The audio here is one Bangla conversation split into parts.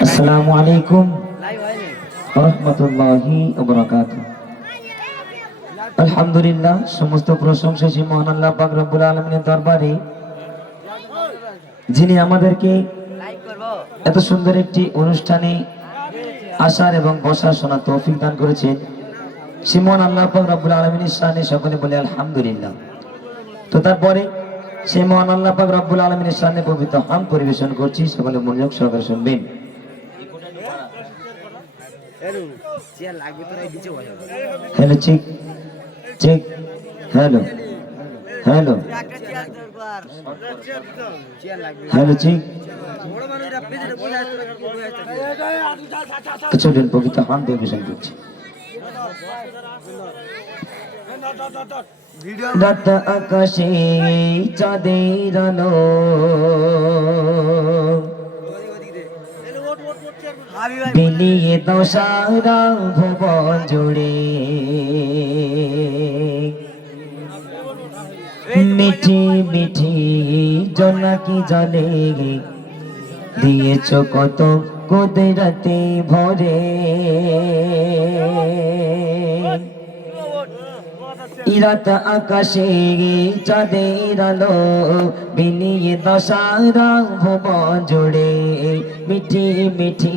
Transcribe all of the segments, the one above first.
আসসালামু আলাইকুম ওয়া রাহমাতুল্লাহি ওয়া বারাকাতুহু। আলহামদুলিল্লাহ, সমস্ত প্রশংসা সেই মহান আল্লাহ পাক রব্বুল আলামিনের দরবারে, যিনি আমাদেরকে এত সুন্দর একটি অনুষ্ঠানে আসার এবং বসার শোনার তৌফিক দান করেছেন। সেই মহান আল্লাহ পাক রব্বুল আলামিনের শানে সকলে বলে আলহামদুলিল্লাহ। তো তারপরে সেই মহান আল্লাহ পাক রব্বুল আলামিনের শানে পবিত্র হাম পরিবেশন করছি, সকলে মনোযোগ সহকারে শুনবেন। Hello, check check, hello hello hello, check. চলুন পবিত্র হাম পরিবেশন করছি। রাত আকাশে চাঁদের আলো, বিলিয়ে দাও সারা ভুবন জুড়ে, মিঠি মিঠি জোনাকি জলে দিয়েছ কত কুদরতে ভরে। রাত আকাশে চাঁদের আলো, বিলিয়ে দাও সারা ভুবন জুড়ে, মিঠি মিঠি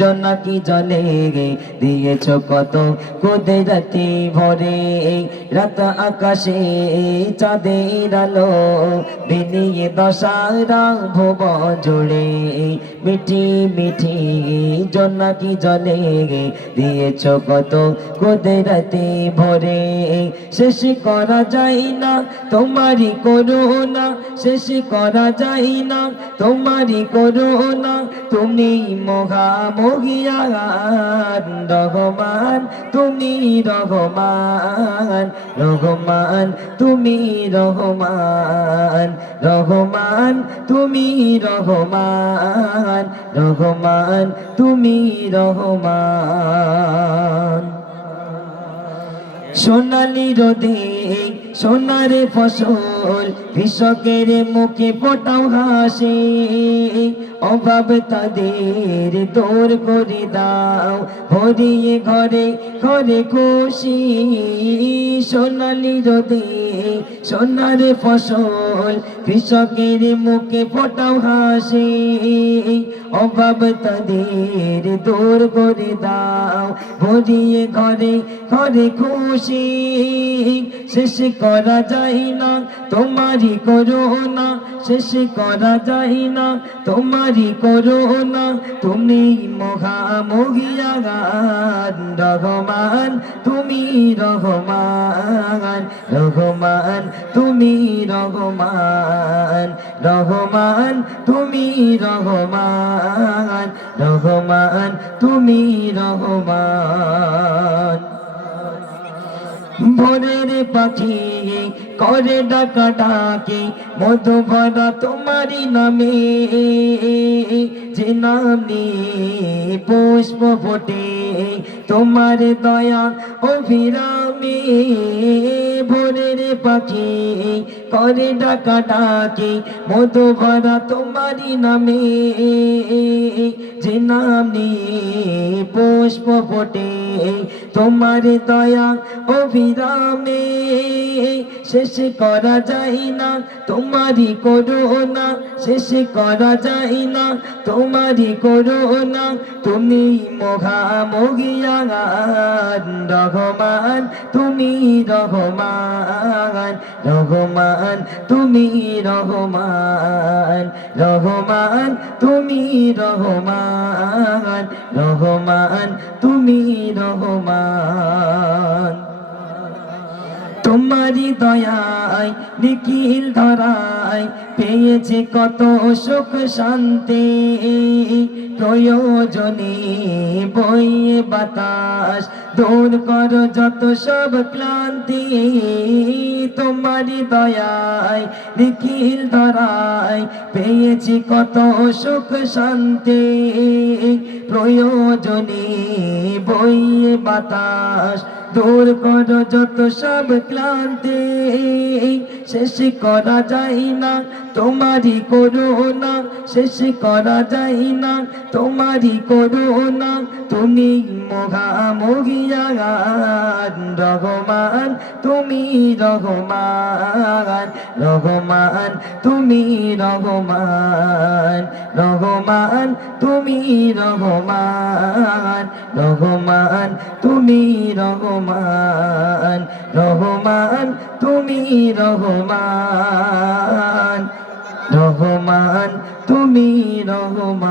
জোনাকি জলে দিয়েছ কত কুদরতে ভরে। রাত আকাশে চাঁদের আলো, বিলিয়ে দাও সারা ভুবন জুড়ে, মিঠি মিঠি জোনাকি জলে দিয়েছ কত কুদরতে ভরে। শেষ করা যায় না তোমারই করুণা, শেষ করা যায় না তোমারই করুণা, তুমি মহামহিয়ান রহমান, তুমি রহমান রহমান, তুমি রহমান রহমান, তুমি রহমান রহমান, তুমি রহমান। সোনালি রোদে সোনারে ফসল, কৃষকের মুখে ফোটাও হাসে, অভাব তাদের দূর করে দাও, ভরিয়ে ঘরে ঘরে খুশি। সোনালি রোদে সোনারে ফসল, কৃষকের মুখে ফোটাও হাসে, অভাব তাদের দূর করে দাও, ভরিয়ে ঘরে ঘরে খুশি। শেষ করা যায় না তোমারই করুণা, শেষ করা যায় না তোমারই করুণা, তুমি মহামহিয়ান রহমান, তুমি রহমান রহমান, তুমি রহমান রহমান, তুমি রহমান রহমান, তুমি রহমান। ভোরের পাখি করে ডাকা ডাকে, মধু ভরা তোমারই নামে, যে নামে পুষ্প ফোটে তোমার দয়া অভিরামে। ভোরের পাখি করে ডাকা ডাকে, মধু ভরা তোমারই নামে, যে নামে পুষ্প ফোটে তোমার দয়া অভিরামে। শেষ করা যায় না তোমারই করুণা, শেষ করা যায় না তোমারই করুণা, তুমি মহামহিয়ান রহমান, তুমি রহমান রহমান, তুমি রহমান রহমান, তুমি রহমান রহমান, তুমি রহমান। তোমারি দয়ায় নিখিল ধরায় পেয়েছে কত সুখ শান্তি, প্রয়োজনে বইয়ে বাতাস দূর করো যত সব ক্লান্তি। তোমারি দয়ায় নিখিল ধরায় পেয়েছি কত সুখ শান্তি, প্রয়োজনে বইয়ে বাতাস দূর করো যত সব ক্লান্তি, শেষ করা যায় না তোমারই করুণা, শেষ করা যায় না তোমারই করুণা। তুমি মহামহিয়ান রহমান, তুমি রহমান, রহমান তুমি রহমান, রহমান তুমি রহমান, রহমান তুমি রহমান, রহমান তুমি রহমান, রহমান তুমি রহমান।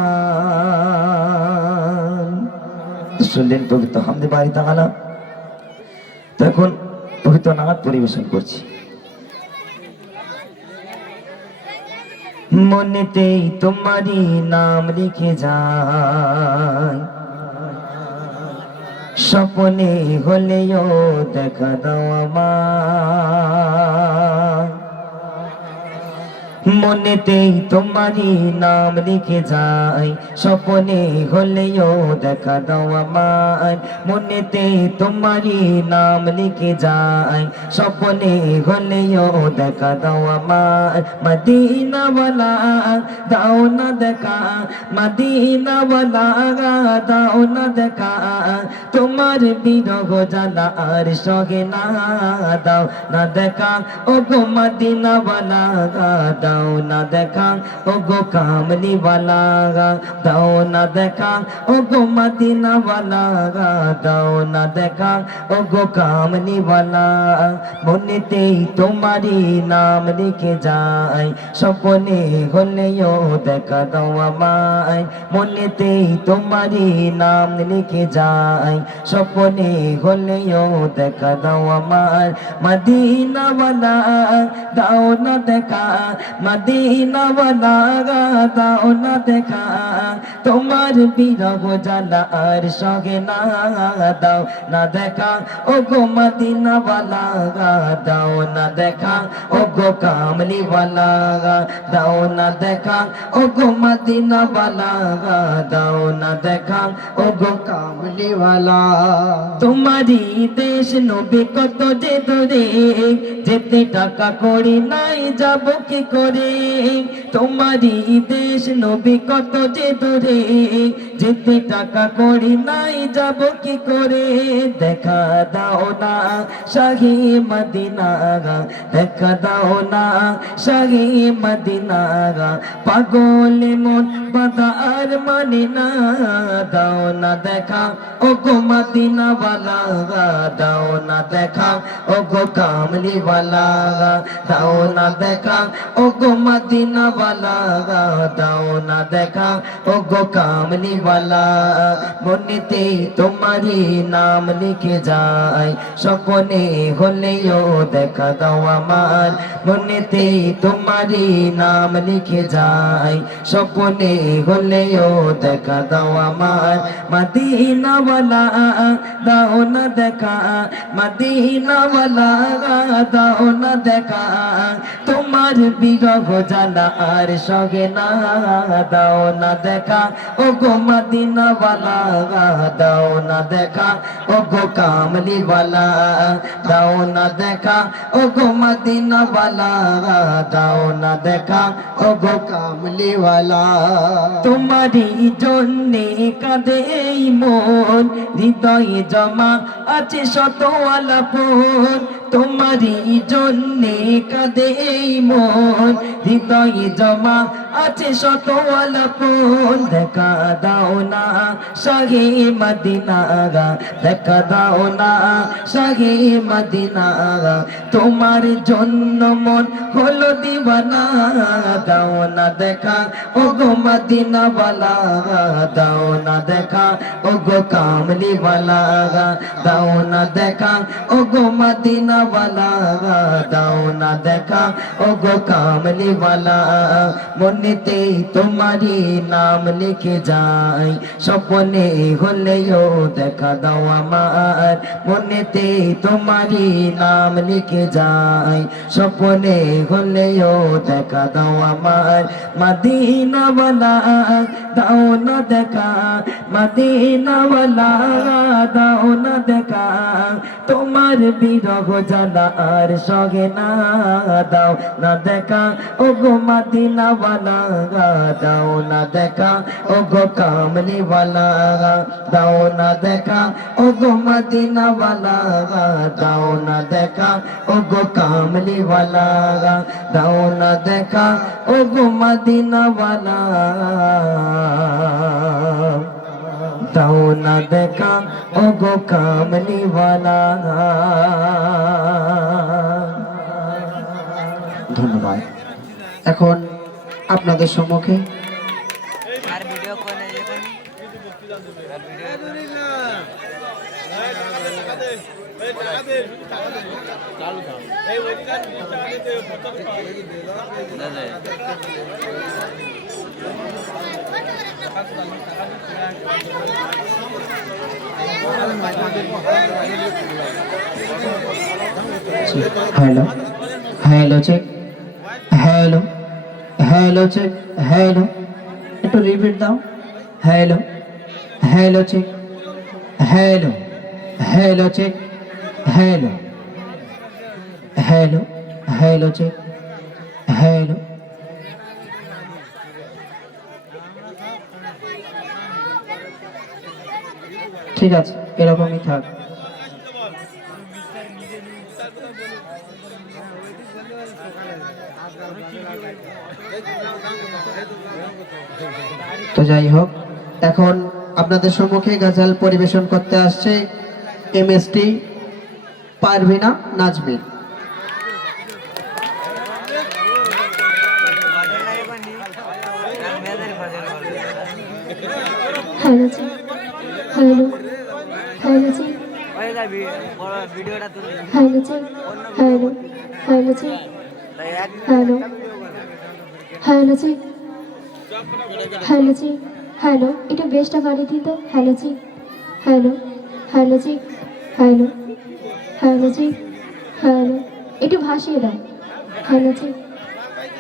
শুনলেন পবিত্র হামদে বাড়ি তাআলা। তো এখন পবিত্র নামাজ পরিবেশন করছি। মনেতেই তোমারই নাম লিখে যায়, স্বপ্নে হলেও দেখা দাও আমার। মনেতেই তোমারই নাম লিখে যায়, স্বপ্নে হলেও দেখা দাও আমার। মনেতেই তোমারই নাম লিখে যায়, স্বপ্নে হলেও দেখা দাও আমার। মদিনাওয়ালা দাও না দেখা, মদিনাওয়ালা দাও না দেখা, তোমার বিরহ জ্বালা আর সহে না। দাও না দেখা ও গো মদিনাওয়ালা, দাও না দেখা ও গো কামলিওয়ালা, দাও না দেখা ও গো মদিনাওয়ালা, দাও না দেখা ও গো কামলিওয়ালা। মনেতেই তোমারই নাম লিখে যায়, স্বপ্নে হলেও দেখা দাও আমায়। মনেতেই তোমারই নাম লিখে যায়, স্বপ্নে হলেও দেখা দাও আমার। মদিনাওয়ালা দাও না দেখা, মদিনাওয়ালা দাও না দেখা, তোমার বিরহ জ্বালা আর সহে না। দাও না দেখা ও গো মদিনাওয়ালা, দাও না দেখা ও গো কামলিওয়ালা, দাও না দেখা ও গো মদিনাওয়ালা, দাও না দেখা ও গো কামলিওয়ালা। তোমারই দেশ নবী কত যে দূরে, যেতে টাকা করি নাই যাব কি করে। তোমারই দেশ নবী কত যে দূরে, যেতে টাকা করি নাই যাব কি করে। দেখা দাও না শাহী মদিনা, দেখা দাও না শাহী মদিনা, পাগল মন বাধা আর মানে না। দাও না দেখা ও গো মদিনাওয়ালা, দাও না দেখা ও গো কামলিওয়ালা, দাও না দেখা ও গো মদিনাওয়ালা, দাও না দেখা ও গো কামলিওয়ালা। মনেতেই তোমারই নাম লিখে যায়, স্বপ্নে হলেও দেখা দাও আমার। মনেতেই তোমারই নাম লিখে যায়, স্বপ্নে হলেও দেখা দাও আমার। মদিনাওয়ালা দাও না দেখা, মদিনাওয়ালা দাও না দেখা, তোমার বিরহ জ্বালা আর সহে না। দাও না দেখা ও গো মদিনাওয়ালা, দাও না দেখা ও গো কামলিওয়ালা, দাও না দেখা ও গো মদিনাওয়ালা, দাও না দেখা ও গো কামলিওয়ালা। তোমারই জন্যে কাঁদে এই মন, হৃদয়ে জমা আছে শত আলাপন। তোমারই জন্যে কাঁদে এই মন, হৃদয়ে জমা আছে শত আলাপন। দেখা দাও না শাহে মদিনা, দেখা দাও না শাহে মদিনা, তোমার জন্য মন হলো দিওয়ানা। দাও না দেখা ও গো মদিনাওয়ালা, দাও না দেখা ও গো কামলিওয়ালা, দাও না দেখা ও গো মদিনাওয়ালা, দাও না দেখা ও গো কামলিওয়ালা। মনেতেই তোমারই নাম লিখে যায়, স্বপ্নে হলেও দেখা দাও আমার। মনেতেই তোমারই নাম লিখে যায়, স্বপ্নে হলেও দেখা দাও আমার। মদিনাওয়ালা দাও না দেখা, মদিনাওয়ালা দাও না দেখা তোমার বিরহ জ্বালা আর সগে না দাও না দেখা ও গো মদিনাওয়ালা দাও না দেখা ও গো কামলিওয়ালা দাও না দেখা ও গো মদিনাওয়ালা দাও না দেখা ও গো কামলিওয়ালা দাও না দেখা ও গো মদিনাওয়ালা দাও না দেখা ও গো কামলিওয়ালা। ধন্যবাদ। এখন আপনাদের সম্মুখে hello hello check hello hello check hello একটু রিপিট দাও hello hello check hello hello check hello hello hello check hello ঠিক আছে এরকমই থাক। তো যাই হোক, এখন আপনাদের সম্মুখে গজল পরিবেশন করতে আসছে এমএসটি পারভিনা নাজমিন। हेलो जी हेलो हेलो जी हेलो जी हेलो हेलो जी हेलो हेलो जी हेलो जी हेलो একটু বেশটা বাড়িয়ে দিন তো। हेलो जी हेलो हेलो जी हेलो हेलो जी हेलो একটু ভাসিয়ে দাও। हेलो जी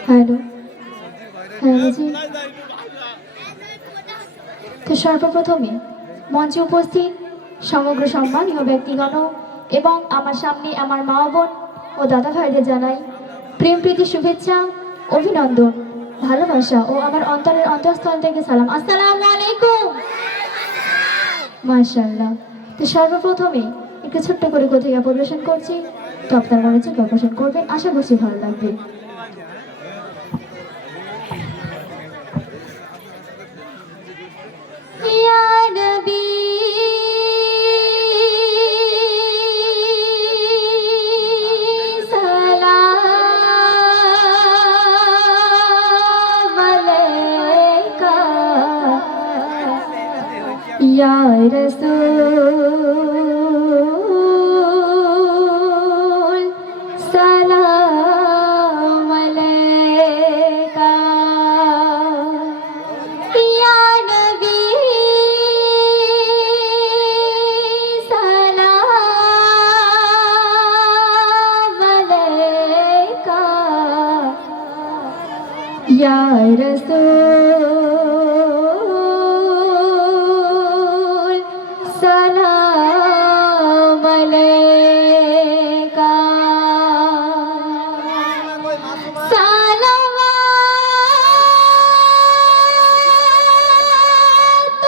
हेलो हेलो जी। তো সর্বপ্রথমে মঞ্চে উপস্থিত সমগ্র সম্মানীয় ব্যক্তিগণ এবং আমার সামনে আমার মা বোন ও দাদা ভাইদের জানাই প্রেম প্রীতি শুভেচ্ছা অভিনন্দন ভালোবাসা ও আমার অন্তরের অন্তঃস্থল থেকে সালাম। আসসালামু আলাইকুম। মাশাআল্লাহ। তো সর্বপ্রথমে একটু ছোট্ট করে কথা পরিবেশন করছি, তো আপনারা মনোযোগ আকর্ষণ করবেন, আশা করছি ভালো লাগবে। या नबी सलाम अलैका या रसूल सलाम अलैका या नबी या रसूल सलाम अलैका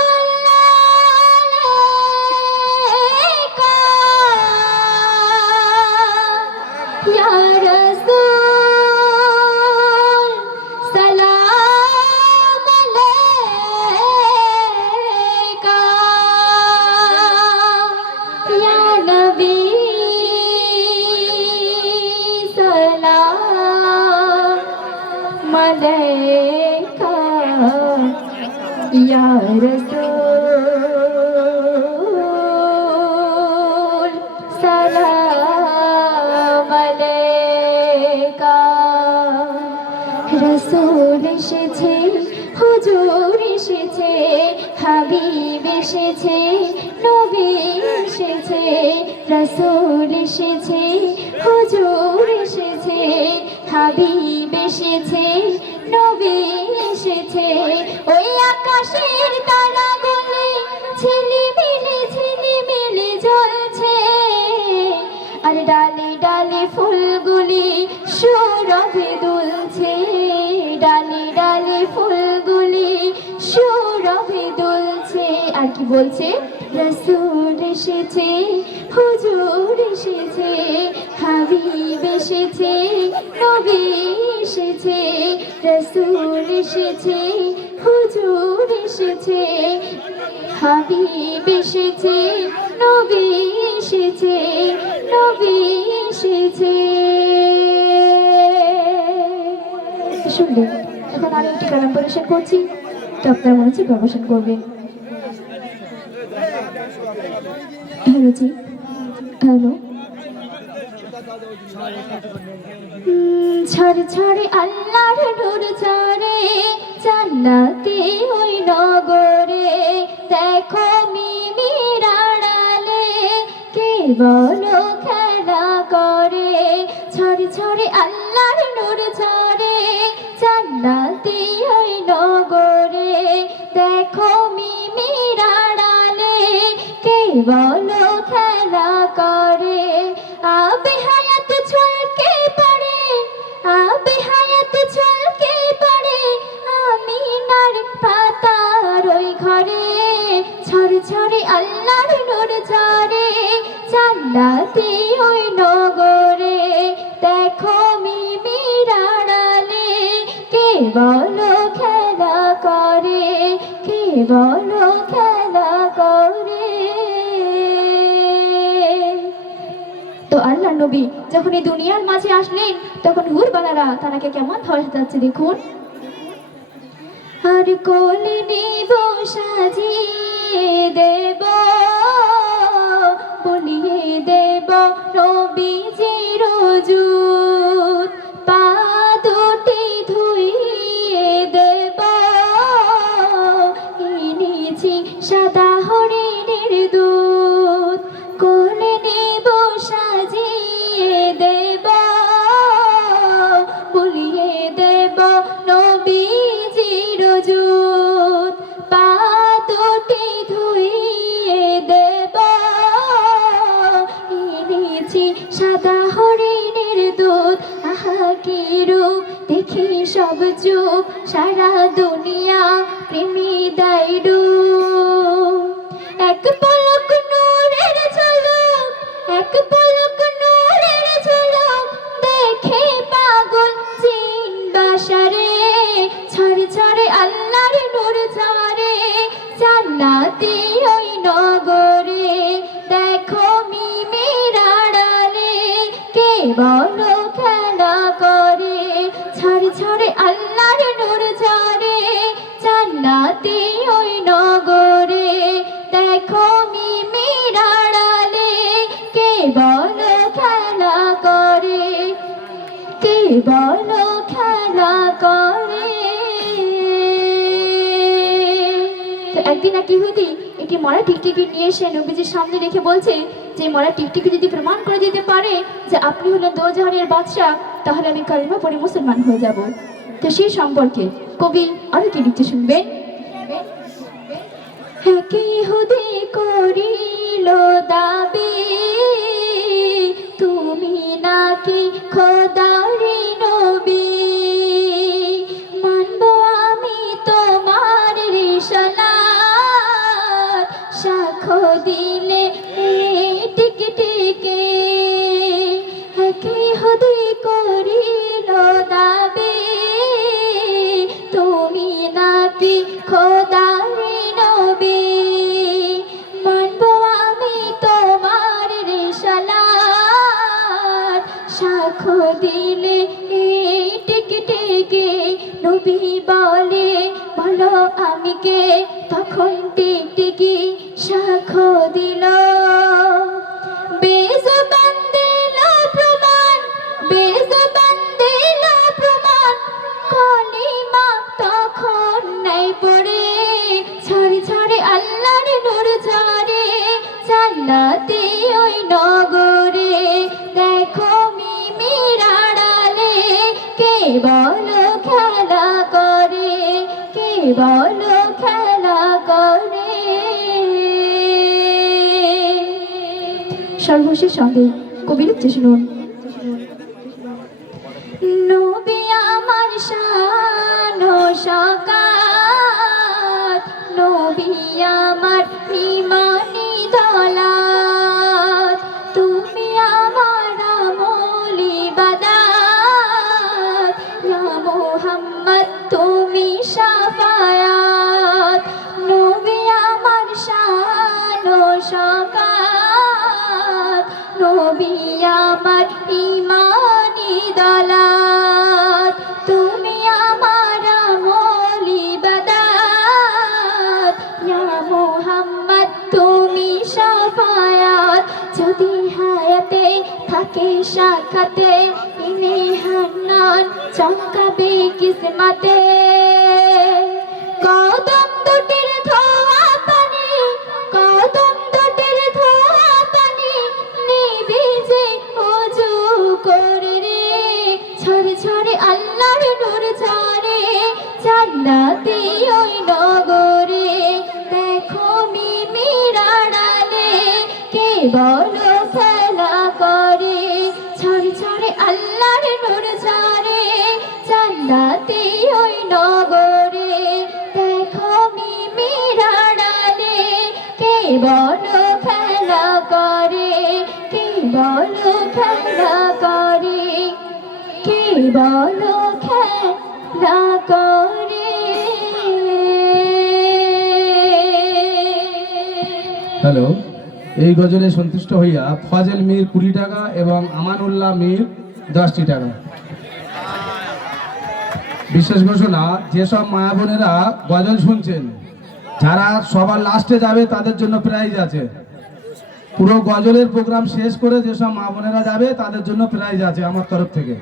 सलावतुल्लाह अलैका या रसूल सलाम अलैका या नबी सलाम अलैका या रसूल सलाम अलैका। रसूल এসেছে হুজুর এসেছে হাবিব এসেছে নবী এসেছে রসূল এসেছে হুজুর এসেছে হাবিব এসেছে নবী এসেছে ওই আকাশের তারাগুলি বলছে রাসূল এসেছে, হুজুর এসেছে, হাবিব এসেছে, নবী এসেছে, রাসূল এসেছে, হুজুর এসেছে, হাবিব এসেছে, নবী এসেছে, নবী এসেছে। শুনলেন? এখন আর একটি কালাম পরিবেশন করছি, তো আপনার মনে হচ্ছে প্রবেশন করবেন। হ্যালো জি, হ্যালো। ঝড় ঝড়ে আল্লাহর নূর ঝরে, জান্নাতি ওই নগরে, দেখো মিমির আড়ালে কে বলো খেলা করে। ঝড় ঝড়ে আল্লাহর নূর ঝরে, জান্নাতি ওই নগরে, দেখো মিমির আড়ালে কে বলো খেলা করে। আবে হায়াত ঝলকে পড়ে, আবে হায়াত ঝলকে পড়ে, আমিনার পাতার ওই ঘরে। ঝড় ঝড়ে আল্লাহর নূর ঝরে, জান্নাতি ওই নগরে, দেখো মিমির আড়ালে কে বলো খেলা করে, কে বলো খেলা করে। তো আল্লাহ নবী যখন এই দুনিয়ার মাঝে আসলেন, তখন হুরবালারা তারাকে কেমন ধরে যাচ্ছে দেখুন। আর কোলে নিব সাজিয়ে দেব, বলিয়ে দেব নবীজির ওজুদ, পা দুটি ধুইয়ে দেব, এনেছি সাদা হরিণের দুধ। কোলে নিব সাজিয়ে দেব, বলিয়ে দেব নবীজির ওজুদ, পা দুটি ধুইয়ে দেব, এনেছি সাদা হরিণের দুধ। আহা কি রূপ দেখি সব চুপ, সারা দুনিয়া প্রেমী দেয় ডুব। এক পলক নূরের ঝলক, এক পলক নূরের ঝলক, দেখে পাগল জিন বাশারে। ঝড় ঝড়ে আল্লাহর নূর ঝরে, জান্নাতি ওই নগরে, দেখো মিমির আড়ালে কে বলো খেলা করে। ঝড় ঝড়ে আল্লাহর নূর ঝরে, জান্নাতি ওই নগরে, দেখো মিমির আড়ালে কে বলো খেলা করে, কে বলো খেলা করে। তো একদিন এক ইহুদি একটি মরা টিকটিকি নিয়ে এসে নবীজির সামনে রেখে বলছে যে মরা টিকটিকি যদি প্রমাণ করে দিতে পারে যে আপনি হলেন দোজাহানের বাদশাহ, তাহলে আমি কালিমা পড়ে মুসলমান হয়ে যাব। তো সেই সম্পর্কে কবি আরো কি লিখতে শুনবেন। এক ইহুদি করিল দাবি, তুমি নাকি খোদারি নবী, মানব আমি তোমার রিসালাত, সাক্ষ্য দিলে টিকে টিকে। এক ইহুদি করিল দাবি, তুমি নাকি খোদারি নবী, মানব আমি তোমার রিসালাত, সাক্ষ্য দিলে টিকে টিকে। নবী বলে বলো আমি কে, তখন টিকটিকি সাক্ষ্য দিল। বেজবান দিল প্রমাণ, বেজবান দিল প্রমাণ, কলিমা তখন নাই পড়ে। ঝড় ঝড়ে আল্লাহর নূর ঝরে, জান্নাতি ওই নগরে, দেখো মিমির আড়ালে কে বলো খেলা করে, কে বলো খেলা করে। সর্বশেষ সঙ্গে কবি লিখতে শুনুন। নবী আমার শান ও শওকাত, নবী আমার মোহাম্মদ তুমি শাফায়াত, নবী আমার শান ও শওকাত, নবী আমার ঈমানি দলাত, তুমি আমার আমল ইবাদত, ইয়া মুহাম্মদ তুমি শাফায়াত। যদি হায়াতে থাকে সাক্ষাতে, ইনি হান্নান চমকাবে কিসমতে। কদম দুটির ধোয়া পানি, কদম দুটির ধোয়া পানি, নিবি যে ওযু করে রে, ঝরে ঝরে আল্লাহর নূর ঝরে, জান্নাতি ওই নগরে। দেখো মিমির আড়ালে কে বলো খেলা করে, ঝরে ঝরে আল্লাহর নূর ঝরে, জান্নাতি ওই নগরে। দেখো মিমির আড়ালে কে বলো খেলা করে, কে বলো খেলা করে, কে বলো খেলা করে। হ্যালো, এই গজলে সন্তুষ্ট হইয়া ফাজেল মীর 20 টাকা এবং আমানুল্লাহ মীর 10টি টাকা। বিশেষ ঘোষণা, যেসব মায়া বোনেরা গজল শুনছেন, যারা সবার লাস্টে যাবে তাদের জন্য প্রাইজ আছে। পুরো গজলের প্রোগ্রাম শেষ করে যেসব মা বোনেরা যাবে তাদের জন্য প্রাইজ আছে আমার তরফ থেকে।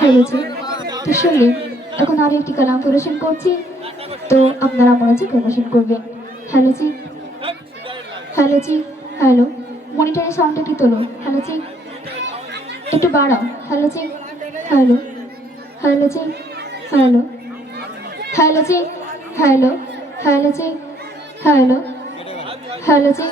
হ্যালো জি, তো শুনলেন, এখন আরো একটি কালাম পরিবেশন করছি, তো আপনারা মনোযোগ পরিবেশন করবেন। হ্যালো জি, হ্যালো জি, হ্যালো, মনিটরের সাউন্ড একটু তোলো। হ্যালো জি, একটু বাড়াও। হ্যালো জি, হ্যালো, হ্যালো জি, হ্যালো, হ্যালো জি, হ্যালো, হ্যালো জি, হ্যালো, হ্যালো জি।